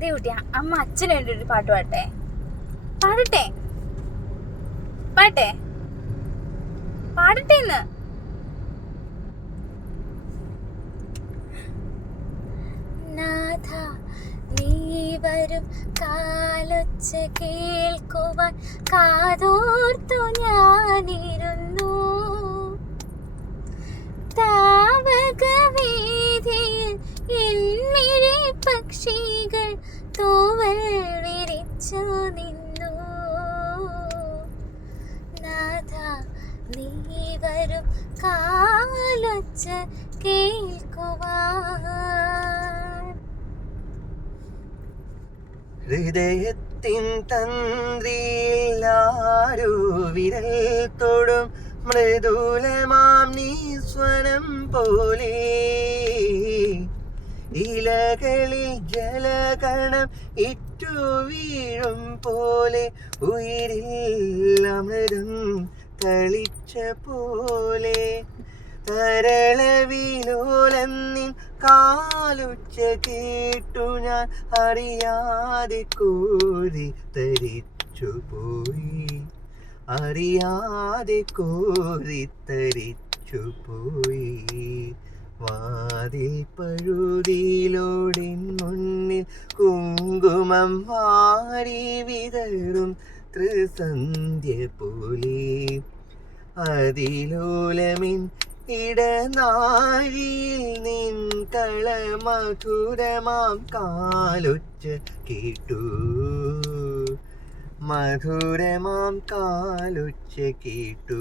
ദേവുട്ടി, അമ്മ അച്ഛന് വേണ്ടി ഒരു പാട്ട് പാടട്ടെ. പാടട്ടെ പാട്ടെ പാടട്ടെ എന്ന്. നാഥ നീ വരും കാലൊച്ച കേൾക്കുവാൻ കാതോർത്തു ഞാനിരുന്നു. താവകവേദിയിൽ എന്മിഴി പക്ഷികൾ തൂവൽ വിരിച്ചു നിന്നു. നാഥ നീ വരും കാലൊച്ച കേൾക്കുവാൻ. ഹൃദയത്തിൻ തന്ത്രിയിൽ ആരോ വിരൽ തൊടും മൃദുലമാം നീ സ്വനം പോലെ. ഇലകളിൽ ജലകണം ഇറ്റു വീഴും പോലെ ഉയിരിൽ അമൃതം തളിച്ച പോലെ. തരളവിലോലന്നിൻ കാലുച്ച കേട്ടു ഞാൻ അറിയാതെ കോരി തരിച്ചു പോയി. അറിയാതെ കോരി തരിച്ചു പോയി. വാതിൽ പഴുതിയിലോടിൻ മുന്നിൽ കുങ്കുമം വാരി വിതറും ത്രിസന്ധ്യ പോലെ. അതിലോലമിൻ ഇടനാഴിയിൽ നിൻ കളമധുരമാം കാലൊച്ച കേട്ടു. മധുരമാം കാലൊച്ച കേട്ടു.